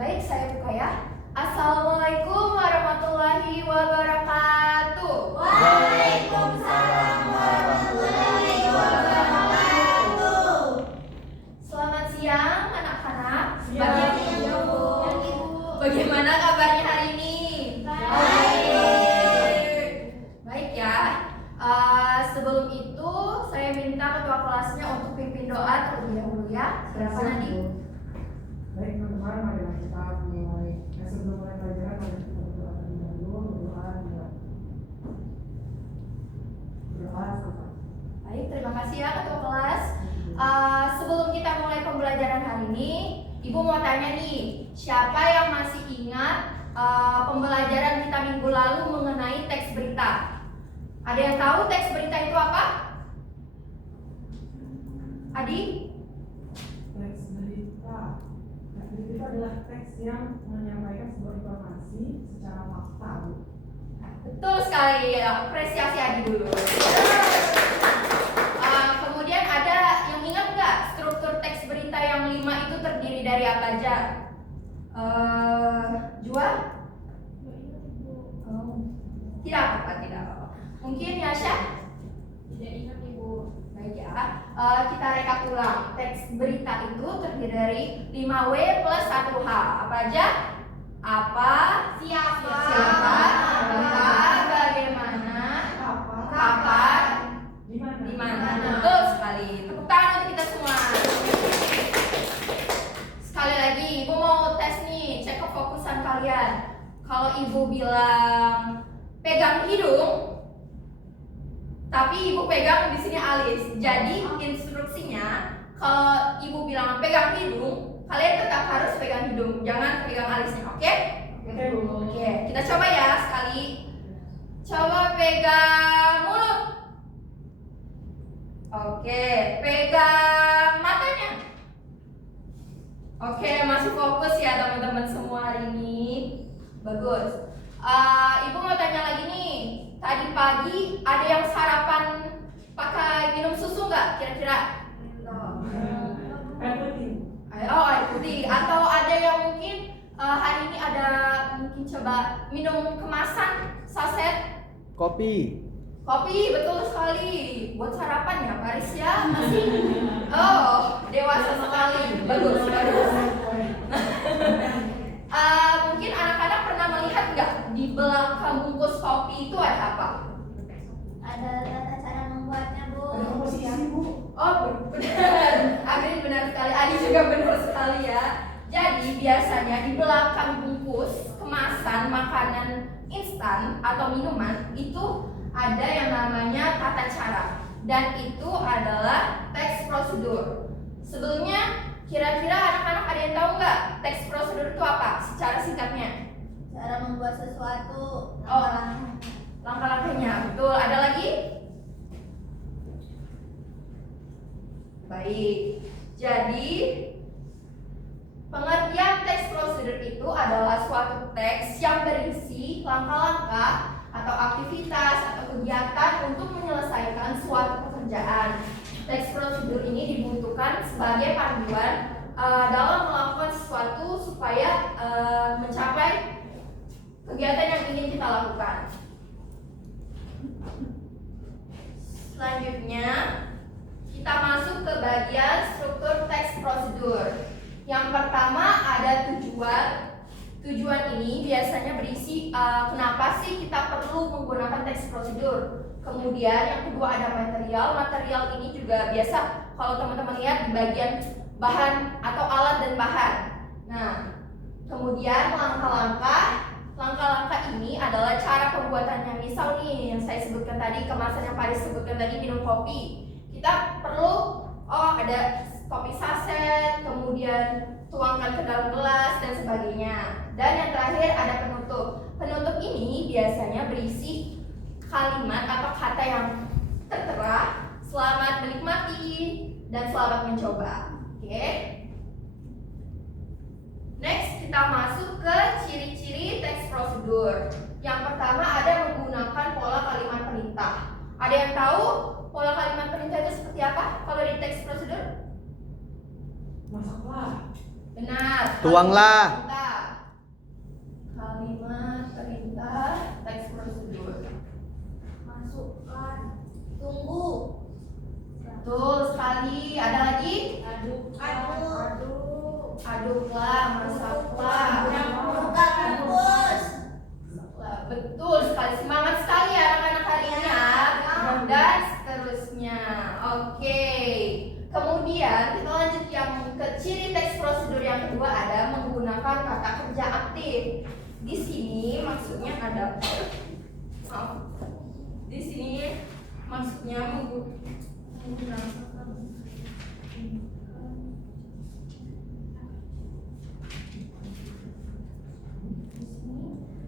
Baik, saya buka ya. Assalamualaikum warahmatullahi wabarakatuh. Waalaikumsalam warahmatullahi wabarakatuh. Selamat siang anak-anak. Siang, Ibu. Bagaimana kabarnya hari ini? Baik. Baik ya. Sebelum itu saya minta ketua kelasnya untuk pimpin doa terlebih dahulu ya. Silakan Nadi. Baik teman-teman, marilah kita mulai. Sebelum mulai pelajaran, mari kita berdoa terlebih dahulu. Berdoa. Baik, terima kasih ya ketua kelas. Sebelum kita mulai pembelajaran hari ini, Ibu mau tanya nih, siapa yang masih ingat pembelajaran kita minggu lalu mengenai teks berita? Ada yang tahu teks berita itu apa? Adi? Teks berita. Teks berita itu adalah teks yang menyampaikan sebuah informasi secara fakta. Betul sekali, apresiasi Adi dulu. Kemudian ada yang ingat nggak struktur teks berita yang 5 itu terdiri dari apa aja? Jual? Oh. Tidak apa-apa, tidak apa-apa. Mungkin Yasha? Tidak ingat Ibu. Baik ya, kita rekap ulang. Teks berita itu terdiri dari 5W plus 1H. Apa aja? Apa, siapa, bagaimana, kapan, di mana. Betul sekali. Tepuk tangan untuk kita semua. Sekali lagi, Ibu mau tes nih, cek kefokusan kalian. Kalau Ibu bilang pegang hidung, tapi Ibu pegang di sini alis. Jadi instruksinya, kalau Ibu bilang pegang hidung, kalian tetap harus pegang hidung, jangan pegang alisnya, oke? Oke, kita coba ya sekali. Coba pegang mulut. Oke, pegang matanya. Oke, masih fokus ya teman-teman semua hari ini. Bagus. Ibu mau tanya lagi nih. Tadi pagi ada yang sarapan pakai minum susu nggak kira-kira? Air putih. Oh, air putih. Atau ada yang mungkin hari ini ada mungkin coba minum kemasan saset? Kopi. Kopi, betul sekali. Buat sarapan ya, Paris ya? Masih. Oh, dewasa sekali. Bagus, bagus. Mungkin anak-anak pernah melihat nggak di belakang bungkus kopi itu ada apa? Ada tata cara membuatnya, Bu. Ada komposisi, Bu. Oh, benar. Agri benar sekali. Adi juga benar sekali ya. Jadi biasanya di belakang bungkus kemasan makanan instan atau minuman itu ada yang namanya tata cara, dan itu adalah teks prosedur. Sebelumnya, kira-kira anak-anak ada yang tahu nggak teks prosedur itu apa? Secara singkatnya. Cara membuat sesuatu. Oh, langkah-langkahnya. Betul. Ada lagi? Baik. Jadi, pengertian teks prosedur itu adalah suatu teks yang berisi langkah-langkah atau aktivitas atau kegiatan untuk menyelesaikan suatu pekerjaan. Teks prosedur ini dibutuhkan sebagai panduan dalam melakukan sesuatu supaya mencapai kegiatan yang ingin kita lakukan. Selanjutnya, kita masuk ke bagian struktur teks prosedur. Yang pertama ada tujuan. Tujuan ini biasanya berisi kenapa sih kita perlu menggunakan teks prosedur. Kemudian yang kedua ada material. Material ini juga biasa kalau teman-teman lihat di bagian bahan atau alat dan bahan. Nah, kemudian langkah-langkah. Langkah-langkah ini adalah cara pembuatannya. Misal nih yang saya sebutkan tadi, kemasan yang Paris sebutkan tadi, minum kopi. Kita perlu ada kopi saset, kemudian tuangkan ke dalam gelas dan sebagainya. Dan yang terakhir ada penutup. Penutup ini biasanya berisi kalimat atau kata yang tertera, selamat menikmati dan selamat mencoba. Oke. Next, kita masuk ke ciri-ciri teks prosedur. Yang pertama ada menggunakan pola kalimat perintah. Ada yang tahu pola kalimat perintah itu seperti apa kalau di teks prosedur? Masaklah. Benar. Tuanglah. Perintah. prosedur yang kedua ada menggunakan kata kerja aktif. Di sini maksudnya ada di sini maksudnya menggunakan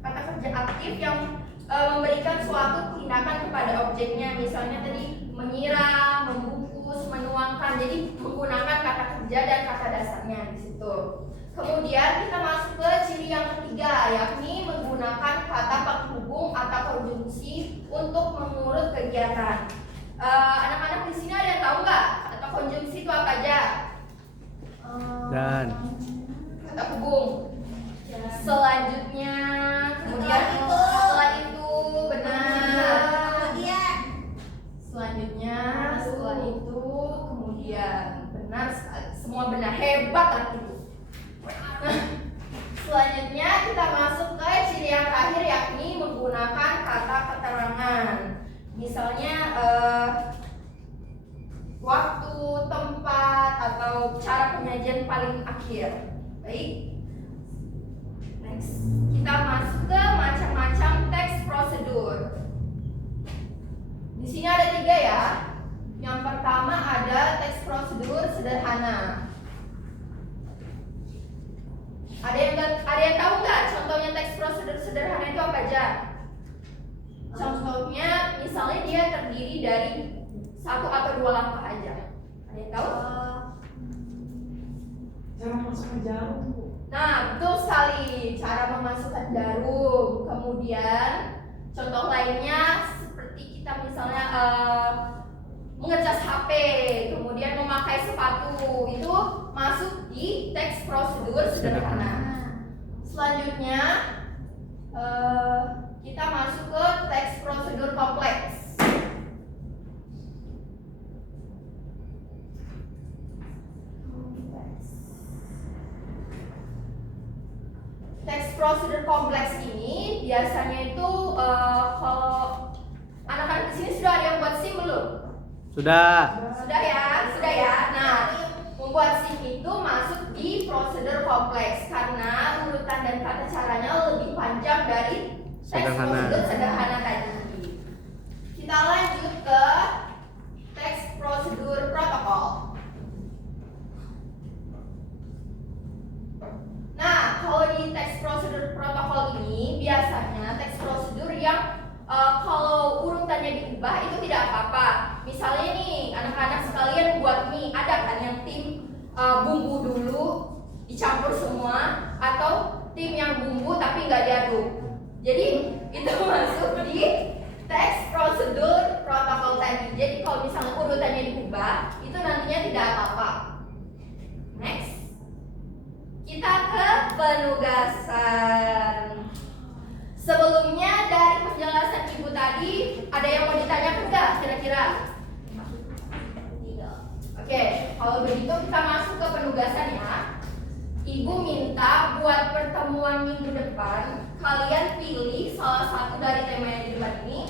kata kerja aktif yang memberikan suatu tindakan kepada objeknya. Misalnya tadi menyiram, membungkus, menuangkan. Jadi menggunakan kata kerja dan kata dasarnya di situ. Kemudian kita masuk ke ciri yang ketiga, yakni menggunakan kata penghubung atau konjungsi untuk mengurut kegiatan. Anak-anak di sini ada yang tahu nggak kata konjungsi itu apa aja? Dan Kata hubung. Selanjutnya, kemudian setelah itu, benar. Selanjutnya, setelah itu, kemudian benar sekali. Semua benar, hebat anak ibu. Selanjutnya kita masuk ke ciri yang terakhir, yakni menggunakan kata keterangan. Misalnya waktu, tempat, atau cara penyajian paling akhir. Baik. Next, kita masuk ke macam-macam teks prosedur. Di sini ada 3 ya. Yang pertama ada teks prosedur sederhana. Ada yang tahu nggak contohnya teks prosedur sederhana itu apa aja? Contohnya misalnya dia terdiri dari 1 atau 2 langkah aja. Ada yang tahu? Cara masukkan jarum, Bu. Nah, betul sekali, cara memasukkan jarum. Kemudian contoh lainnya seperti kita misalnya mengecas HP, kemudian memakai sepatu, itu masuk di teks prosedur sederhana. Selanjutnya kita masuk ke teks prosedur kompleks. Teks prosedur kompleks ini biasanya itu kalau anak-anak di sini sudah ada yang buat SIM belum? sudah. Sudah ya. Nah, membuat SIM itu masuk di prosedur kompleks karena urutan dan tata caranya lebih panjang dari teks Sederhana. prosedur sederhana tadi. Kita lanjut ke teks prosedur protokol. Nah, kalau di teks prosedur protokol ini biasanya teks prosedur yang kalau urutannya diubah itu tidak apa-apa. Misalnya nih, anak-anak sekalian buat mie, ada kan yang tim bumbu dulu dicampur semua, atau tim yang bumbu tapi nggak diaduk. Jadi itu masuk di teks prosedur protokol tadi. Jadi kalau misalnya urutannya diubah, itu nantinya tidak apa-apa. Next. Kita ke penugasan. Sebelumnya dari penjelasan ibu tadi, ada yang mau ditanyakan nggak kira-kira? Oke, kalau begitu kita masuk ke penugasan ya. Ibu minta buat pertemuan minggu depan, kalian pilih salah satu dari tema yang di depan ini.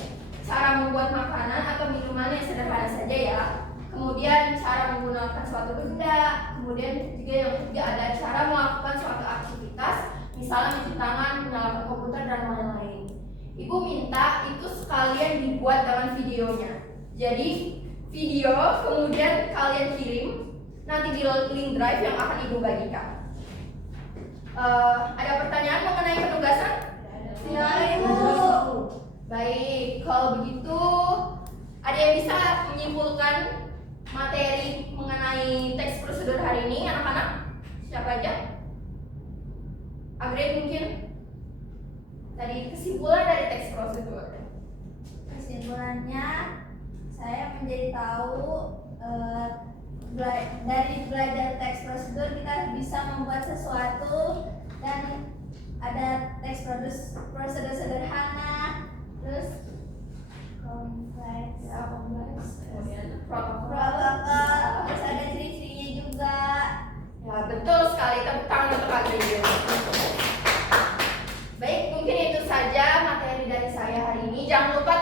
Cara membuat makanan atau minuman yang sederhana saja ya. Kemudian cara menggunakan suatu benda. Kemudian juga yang ketiga ada cara melakukan suatu aktivitas, misalnya mencuci tangan, menyalakan komputer dan lain-lain. Ibu minta itu sekalian dibuat dengan videonya. Jadi video kemudian kalian kirim nanti di link drive yang akan ibu bagikan. Ada pertanyaan mengenai penugasan? Ya, Ibu. Baik, kalau begitu ada yang bisa menyimpulkan materi mengenai teks prosedur hari ini, anak-anak? Siapa aja? Agret mungkin? Tadi kesimpulan dari teks prosedur. Kesimpulannya, saya menjadi tahu dari belajar teks prosedur kita bisa membuat sesuatu, dan ada teks prosedur sederhana, terus kompleks, Kemudian protokol. protokol, terus ada ciri-cirinya juga. Ya, betul sekali. Tepuk tangan untuk Agret. Baik, mungkin itu saja materi dari saya hari ini. Jangan lupa